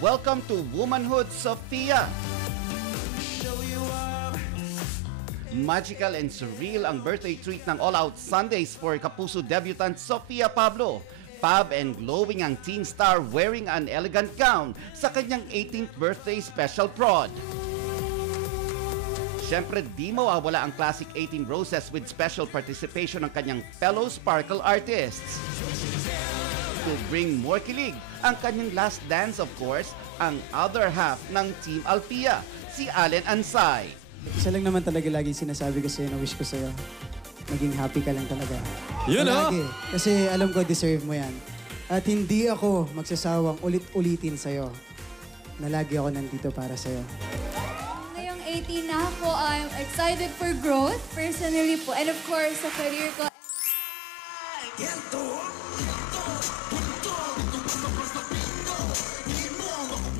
welcome to Womanhood Sophia. Magical and surreal ang birthday treat ng All Out Sundays for Kapuso debutant Sofia Pablo. Fab and glowing ang teen star wearing an elegant gown sa kanyang 18th birthday special prod. Siyempre, di mawawala ang classic 18 Roses with special participation ng kanyang fellow Sparkle artists. To bring more kilig, ang kanyang last dance of course, ang other half ng Team Alpia, si Allen Ansay. Isa lang naman talaga lagi sinasabi ko sa'yo na wish ko sa'yo. Maging happy ka lang talaga. Yun o! Kasi alam ko deserve mo yan. At hindi ako magsasawang ulit-ulitin sa'yo na lagi ako nandito para sa'yo. Ngayong 18 na ako, I'm excited for growth personally po. And of course, sa career ko.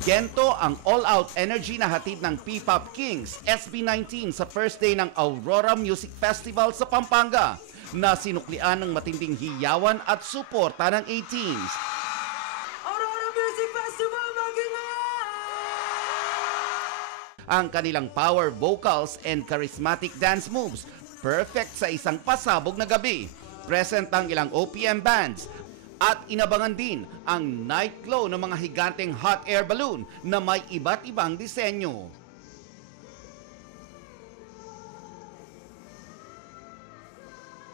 Gento ang all-out energy na hatid ng P-Pop Kings SB19 sa first day ng Aurora Music Festival sa Pampanga na sinuklian ng matinding hiyawan at suporta ng 18s. Aurora Music Festival, Ang kanilang power vocals and charismatic dance moves, perfect sa isang pasabog na gabi. Present ang ilang OPM bands, at inabangan din ang night glow ng mga higanteng hot air balloon na may iba't ibang disenyo.